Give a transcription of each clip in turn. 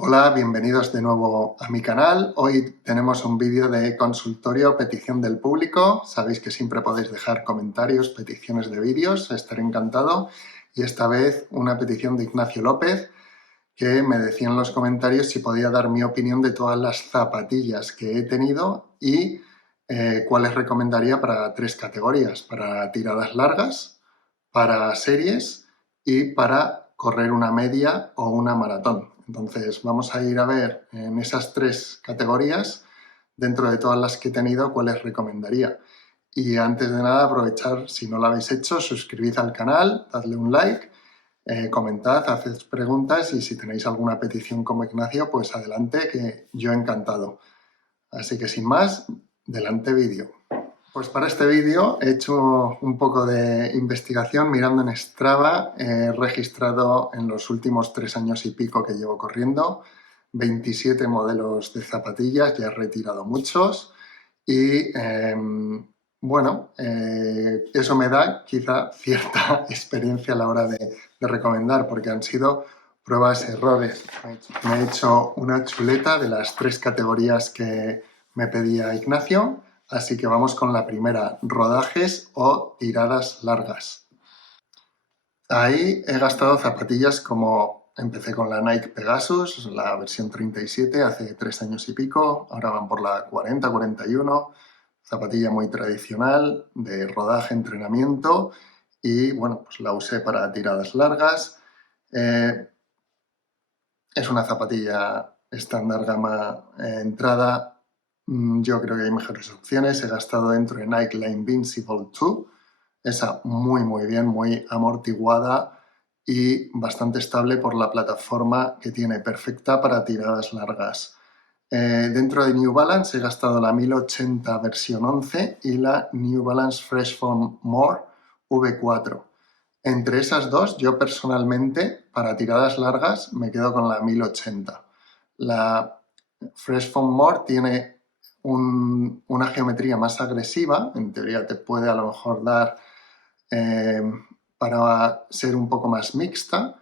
Hola, bienvenidos de nuevo a mi canal. Hoy tenemos un vídeo de consultorio petición del público. Sabéis que siempre podéis dejar comentarios, peticiones de vídeos, estaré encantado. Y esta vez una petición de Ignacio López, que me decía en los comentarios si podía dar mi opinión de todas las zapatillas que he tenido y cuáles recomendaría para tres categorías: para tiradas largas, para series y para correr una media o una maratón. Entonces vamos a ir a ver en esas tres categorías, dentro de todas las que he tenido, cuáles recomendaría. Y antes de nada, aprovechar, si no lo habéis hecho, suscribid al canal, dadle un like, comentad, haced preguntas y si tenéis alguna petición como Ignacio, pues adelante, que yo encantado. Así que sin más, delante vídeo. Pues para este vídeo he hecho un poco de investigación mirando en Strava. He registrado en los últimos 3 años y pico que llevo corriendo 27 modelos de zapatillas, ya he retirado muchos y eso me da quizá cierta experiencia a la hora de recomendar, porque han sido pruebas, errores. Me he hecho una chuleta de las 3 categorías que me pedía Ignacio. Así que vamos con la primera: rodajes o tiradas largas. Ahí he gastado zapatillas como empecé con la Nike Pegasus, la versión 37, hace 3 años y pico, ahora van por la 40, 41, zapatilla muy tradicional de rodaje, entrenamiento, y bueno, pues la usé para tiradas largas. Es una zapatilla estándar gama entrada. Yo creo que hay mejores opciones. He gastado dentro de Nike la Invincible 2. Esa muy bien, muy amortiguada y bastante estable por la plataforma que tiene, perfecta para tiradas largas. Dentro de New Balance he gastado la 1080 versión 11 y la New Balance Fresh Foam More V4. Entre esas dos, yo personalmente, para tiradas largas, me quedo con la 1080. La Fresh Foam More tiene una geometría más agresiva, en teoría te puede a lo mejor dar para ser un poco más mixta,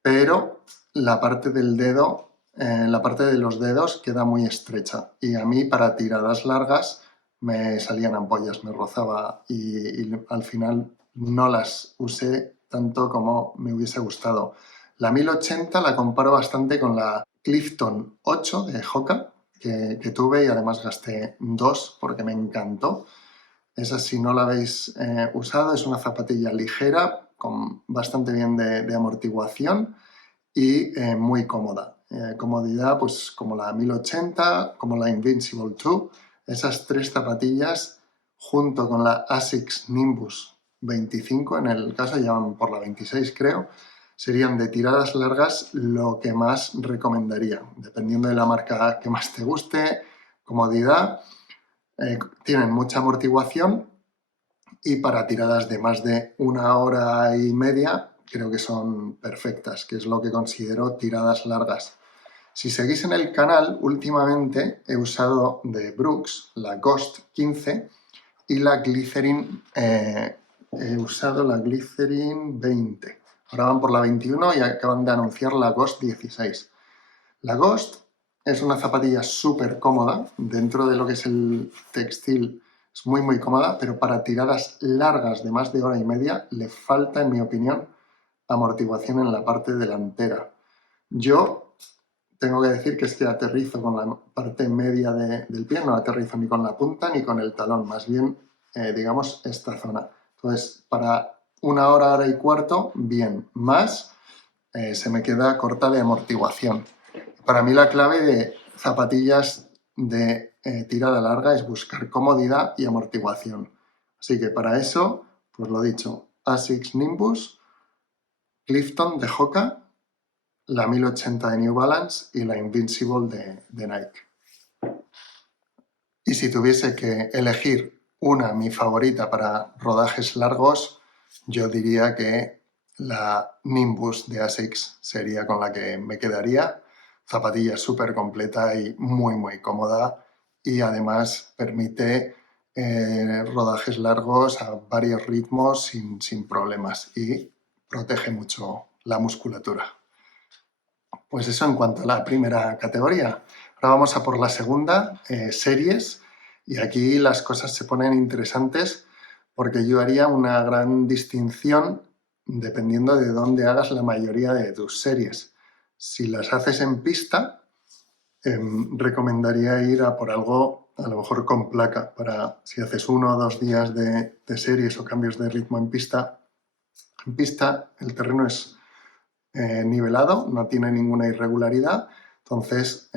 pero la parte del dedo, la parte de los dedos queda muy estrecha y a mí para tiradas largas me salían ampollas, me rozaba y al final no las usé tanto como me hubiese gustado. La 1080 la comparo bastante con la Clifton 8 de Hoka que tuve, y además gasté 2 porque me encantó. Esa, si no la habéis usado, es una zapatilla ligera, con bastante bien de amortiguación y muy cómoda. Comodidad, pues como la 1080, como la Invincible 2. Esas 3 zapatillas, junto con la Asics Nimbus 25, en el caso ya van por la 26 creo, serían de tiradas largas lo que más recomendaría, dependiendo de la marca que más te guste. Comodidad, tienen mucha amortiguación y para tiradas de más de 1 hora y media creo que son perfectas, que es lo que considero tiradas largas. Si seguís en el canal, últimamente he usado de Brooks la Ghost 15 y la Glycerin, he usado la Glycerin 20. Ahora van por la 21 y acaban de anunciar la Ghost 16. La Ghost es una zapatilla súper cómoda, dentro de lo que es el textil es muy cómoda, pero para tiradas largas de más de 1 hora y media le falta, en mi opinión, amortiguación en la parte delantera. Yo tengo que decir que es que aterrizo con la parte media del pie, no aterrizo ni con la punta ni con el talón, más bien, digamos, esta zona. Entonces, para 1 hora, hora y cuarto, bien, más se me queda corta de amortiguación. Para mí la clave de zapatillas de tirada larga es buscar comodidad y amortiguación. Así que para eso, pues lo dicho, Asics Nimbus, Clifton de Hoka, la 1080 de New Balance y la Invincible de Nike. Y si tuviese que elegir una, mi favorita para rodajes largos, yo diría que la Nimbus de Asics sería con la que me quedaría. Zapatilla súper completa y muy cómoda, y además permite rodajes largos a varios ritmos sin problemas y protege mucho la musculatura. Pues eso en cuanto a la primera categoría. Ahora vamos a por la segunda, series, y aquí las cosas se ponen interesantes porque yo haría una gran distinción dependiendo de dónde hagas la mayoría de tus series. Si las haces en pista, recomendaría ir a por algo a lo mejor con placa, para si haces 1 o 2 días de series o cambios de ritmo en pista. En pista el terreno es nivelado, no tiene ninguna irregularidad, entonces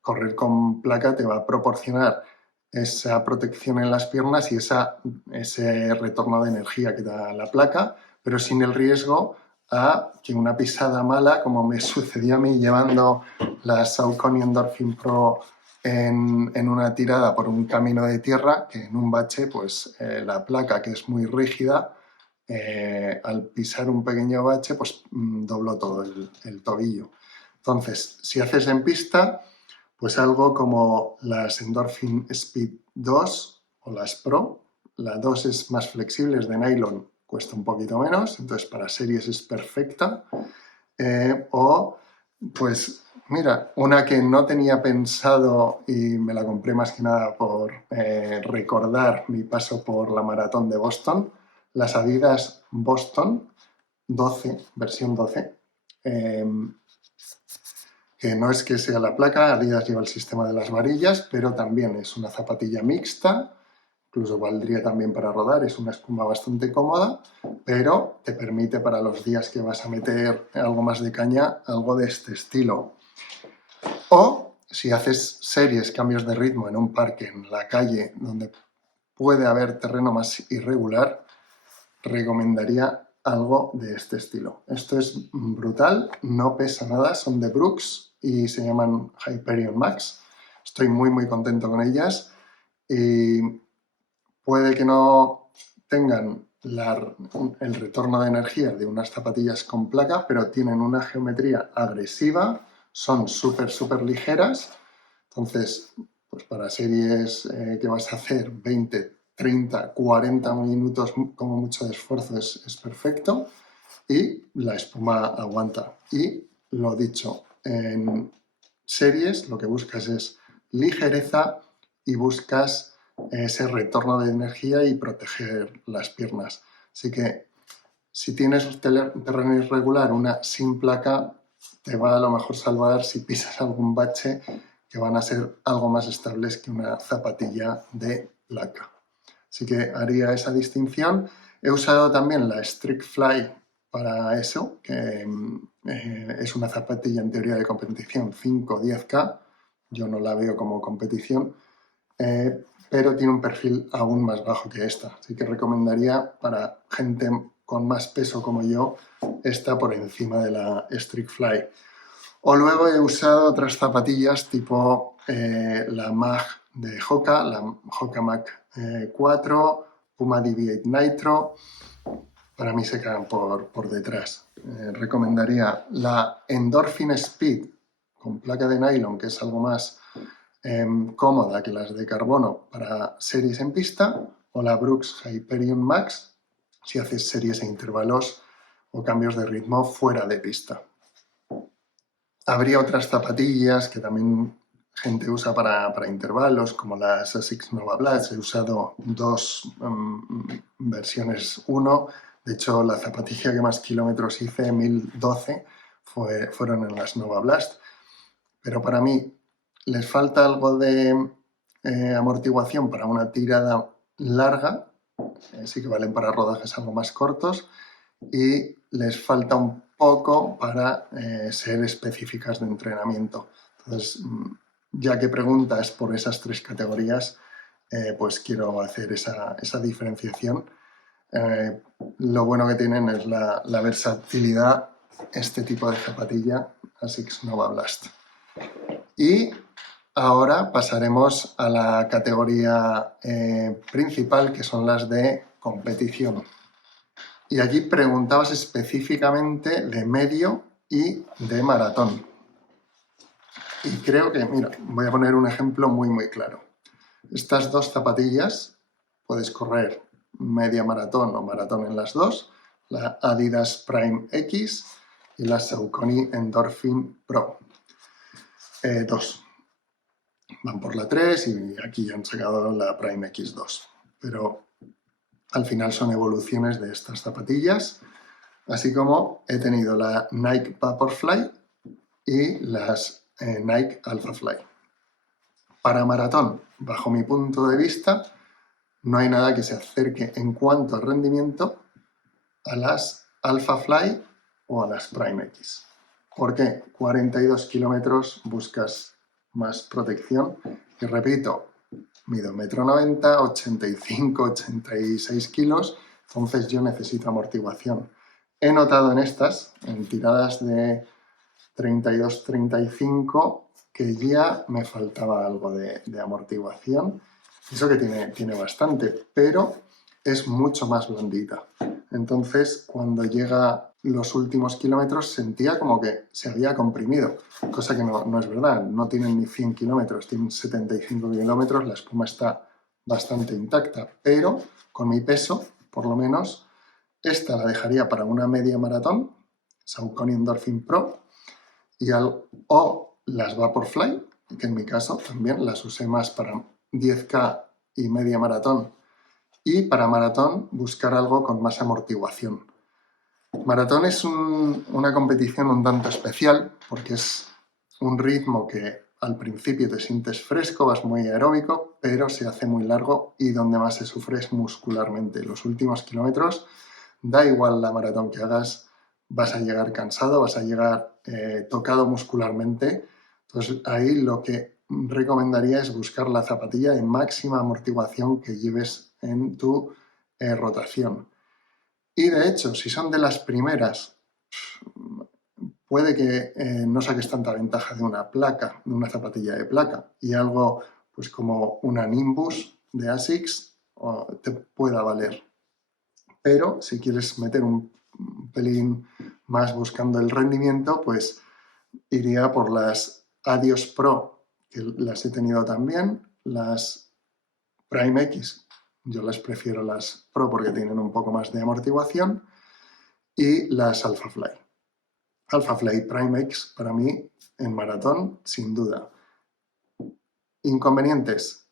correr con placa te va a proporcionar esa protección en las piernas y ese retorno de energía que da la placa, pero sin el riesgo a que una pisada mala, como me sucedió a mí llevando la Saucony Endorphin Pro en una tirada por un camino de tierra, que en un bache, pues la placa, que es muy rígida, al pisar un pequeño bache, pues dobló todo el tobillo. Entonces, si haces en pista, pues algo como las Endorphin Speed 2 o las Pro. La 2 es más flexible, es de nylon, cuesta un poquito menos, entonces para series es perfecta. O, pues, mira, una que no tenía pensado y me la compré más que nada por recordar mi paso por la maratón de Boston, las Adidas Boston 12, versión 12, que no es que sea la placa, Adidas lleva el sistema de las varillas, pero también es una zapatilla mixta, incluso valdría también para rodar, es una espuma bastante cómoda, pero te permite para los días que vas a meter algo más de caña, algo de este estilo. O si haces series, cambios de ritmo en un parque, en la calle, donde puede haber terreno más irregular, recomendaría algo de este estilo. Esto es brutal, no pesa nada, son de Brooks y se llaman Hyperion Max. Estoy muy contento con ellas y puede que no tengan el retorno de energía de unas zapatillas con placa, pero tienen una geometría agresiva, son súper ligeras. Entonces, pues para series que vas a hacer 20, 30, 40 minutos como mucho de esfuerzo es perfecto y la espuma aguanta. Y lo dicho, en series lo que buscas es ligereza y buscas ese retorno de energía y proteger las piernas. Así que si tienes terreno irregular, una sin placa te va a lo mejor salvar si pisas algún bache, que van a ser algo más estables que una zapatilla de placa. Así que haría esa distinción. He usado también la Strict Fly para eso, que es una zapatilla en teoría de competición 5-10K. Yo no la veo como competición, pero tiene un perfil aún más bajo que esta. Así que recomendaría para gente con más peso como yo, esta por encima de la Strict Fly. O luego he usado otras zapatillas tipo la Mag de Hoka, la Hoka Mag 4, Puma DB8 Nitro. Para mí se quedan por detrás. Recomendaría la Endorphin Speed con placa de nylon, que es algo más cómoda que las de carbono para series en pista, o la Brooks Hyperion Max si haces series e intervalos o cambios de ritmo fuera de pista. Habría otras zapatillas que también gente usa para intervalos, como las Asics Nova Blast. He usado dos versiones 1. De hecho, la zapatilla que más kilómetros hice, 1012, fueron en las Nova Blast. Pero para mí les falta algo de amortiguación para una tirada larga. Sí que valen para rodajes algo más cortos. Y les falta un poco para ser específicas de entrenamiento. Entonces, ya que preguntas por esas 3 categorías, pues quiero hacer esa diferenciación. Lo bueno que tienen es la versatilidad, este tipo de zapatilla, Asics Nova Blast. Y ahora pasaremos a la categoría principal, que son las de competición. Y allí preguntabas específicamente de medio y de maratón. Y creo que, mira, voy a poner un ejemplo muy claro. Estas 2 zapatillas puedes correr media maratón o maratón en las dos, la Adidas Prime X y las Saucony Endorphin Pro 2. Van por la 3 y aquí ya han sacado la Prime X2. Pero al final son evoluciones de estas zapatillas. Así como he tenido la Nike Vaporfly y las Nike Alphafly. Para maratón, bajo mi punto de vista, no hay nada que se acerque en cuanto a rendimiento a las Alphafly o a las Prime X. ¿Por qué? 42 kilómetros buscas más protección. Y repito, mido 1,90 m, 85, 86 kilos, entonces yo necesito amortiguación. He notado en estas, en tiradas de 32-35, que ya me faltaba algo de amortiguación. Eso que tiene bastante, pero es mucho más blandita. Entonces, cuando llega los últimos kilómetros, sentía como que se había comprimido, cosa que no es verdad. No tienen ni 100 kilómetros, tienen 75 kilómetros, la espuma está bastante intacta, pero con mi peso, por lo menos, esta la dejaría para una media maratón, Saucony Endorphin Pro, o las Vaporfly, que en mi caso también las usé más para 10K y media maratón, y para maratón buscar algo con más amortiguación. Maratón es una competición un tanto especial porque es un ritmo que al principio te sientes fresco, vas muy aeróbico, pero se hace muy largo y donde más se sufre es muscularmente. Los últimos kilómetros, da igual la maratón que hagas, vas a llegar cansado, vas a llegar tocado muscularmente. Entonces ahí lo que recomendaría es buscar la zapatilla de máxima amortiguación que lleves en tu rotación. Y de hecho, si son de las primeras, puede que no saques tanta ventaja de una placa, de una zapatilla de placa, y algo pues como una Nimbus de ASICS te pueda valer. Pero si quieres meter un pelín más buscando el rendimiento, pues iría por las Adios Pro, que las he tenido también, las Prime X, yo las prefiero las Pro porque tienen un poco más de amortiguación, y las Alphafly. Alphafly Prime X para mí en maratón, sin duda. Inconvenientes,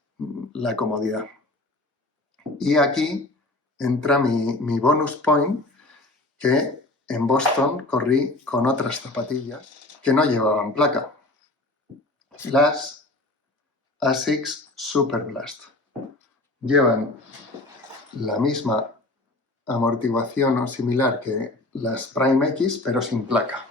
la comodidad. Y aquí entra mi bonus point, que en Boston corrí con otras zapatillas que no llevaban placa. Las ASICS Superblast. Llevan la misma amortiguación o similar que las Prime X, pero sin placa.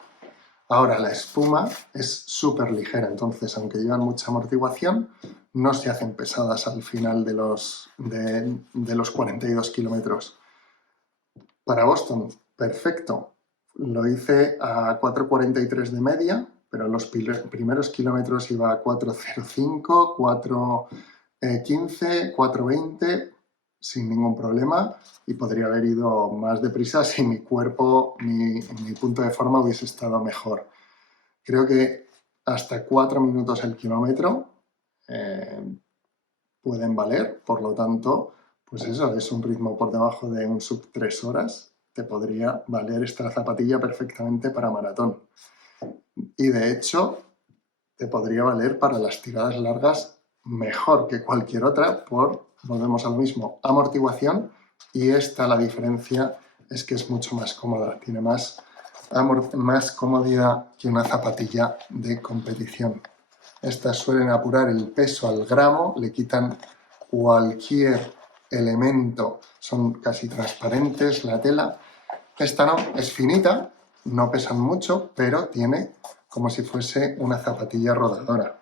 Ahora, la espuma es súper ligera, entonces, aunque llevan mucha amortiguación, no se hacen pesadas al final de los 42 kilómetros. Para Boston, perfecto. Lo hice a 4,43 de media, pero en los primeros kilómetros iba a 4,05, 4,15, 4,20, sin ningún problema, y podría haber ido más deprisa si mi cuerpo, mi punto de forma hubiese estado mejor. Creo que hasta 4 minutos el kilómetro pueden valer, por lo tanto, pues eso, es un ritmo por debajo de un sub 3 horas, te podría valer esta zapatilla perfectamente para maratón. Y de hecho, te podría valer para las tiradas largas mejor que cualquier otra volvemos a lo mismo, amortiguación, y la diferencia es que es mucho más cómoda, tiene más comodidad que una zapatilla de competición. Estas suelen apurar el peso al gramo, le quitan cualquier elemento, son casi transparentes la tela. Esta no, es finita, no pesan mucho, pero tiene como si fuese una zapatilla rodadora.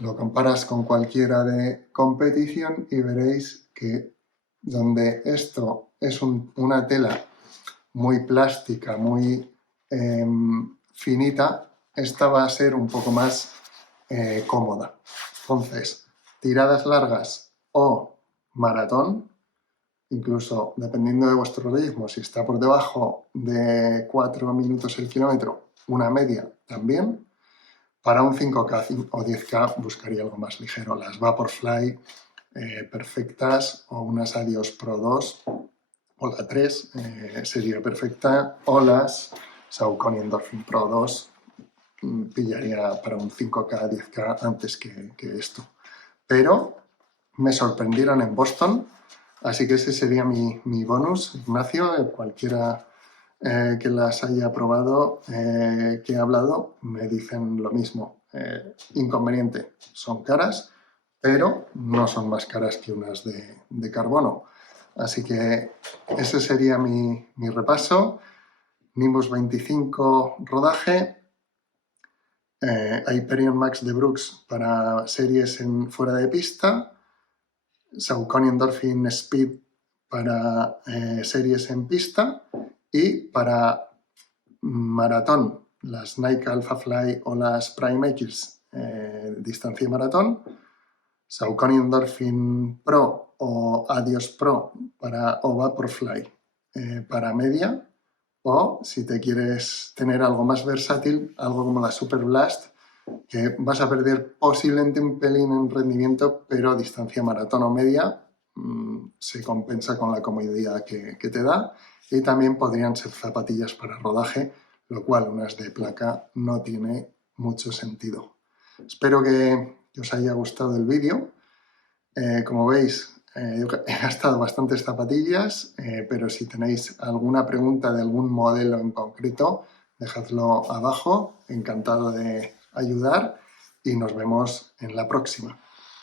Lo comparas con cualquiera de competición y veréis que donde esto es una tela muy plástica, muy finita, esta va a ser un poco más cómoda. Entonces, tiradas largas o maratón, incluso dependiendo de vuestro ritmo, si está por debajo de 4 minutos el kilómetro, una media también. Para un 5K o 10K buscaría algo más ligero, las Vaporfly perfectas, o unas Adios Pro 2 o la 3 sería perfecta, o las Saucony Endorphin Pro 2 pillaría para un 5K, 10K antes que esto. Pero me sorprendieron en Boston, así que ese sería mi bonus, Ignacio. Cualquiera que las haya probado, que he hablado, me dicen lo mismo. Inconveniente, son caras, pero no son más caras que unas de carbono. Así que ese sería mi repaso. Nimbus 25 rodaje, Hyperion Max de Brooks para series fuera de pista, Saucony Endorphin Speed para series en pista, y para maratón las Nike Alpha Fly o las Prime X distancia y maratón, Saucony Endorphin Pro o Adios Pro o Vaporfly para media, o si te quieres tener algo más versátil, algo como la Super Blast, que vas a perder posiblemente un pelín en rendimiento, pero distancia maratón o media se compensa con la comodidad que te da, y también podrían ser zapatillas para rodaje, lo cual unas de placa no tiene mucho sentido. Espero que os haya gustado el vídeo. Como veis, he gastado bastantes zapatillas, pero si tenéis alguna pregunta de algún modelo en concreto, dejadlo abajo, encantado de ayudar, y nos vemos en la próxima.